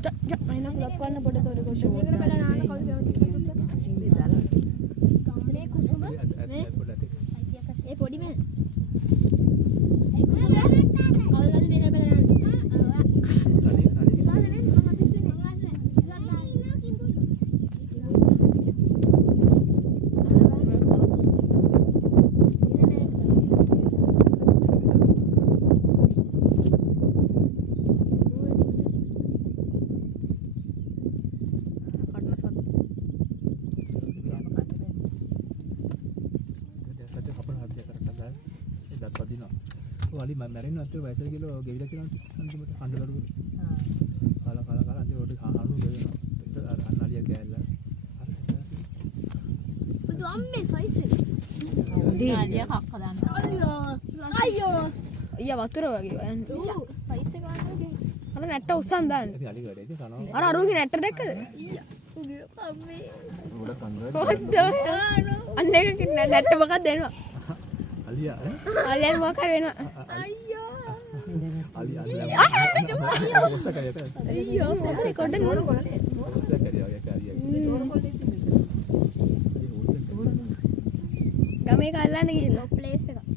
අයිනම් ලක්වන්න පොඩ තොරක ෂෝ එක බලන්න කවුද මේ කුසුම මේ ඒ පොඩි මෑ ඒ කුසුම කවුද මේක බලන්න वाली मरेन ना तो वैसे किलो गेविला किलो अंतिमට හඬ කරු කාලා අන්තිම රොටි හාහනු ගෙවෙනවා ඒක අනාලිය ගෑල්ලා බුදු අම්මේ සයිස් එක නාලිය කක්ක දාන්න අයියෝ ඊයා වතුර වගේ යන්නේ සයිස් එක ගන්න අර නැට්ට උස්සන් දාන්න ඉතින් අලි වැඩේ කනවා අර අරුගේ නැට්ට දැක්කද ඊයා උගේ අම්මේ උඩ කන්දර අන්න එක නැට්ට මොකක්ද දෙනවා අලියා අලියන් මොකක් හරි වෙනවා අයියෝ අලියා ඔස්ස කරියට අයියෝ සත්‍ය කොට නෝන කොලේ ඔස්ස කරියා යකාරියා ගමේ කල්ලානේ ගිහින් ප්ලේස් එක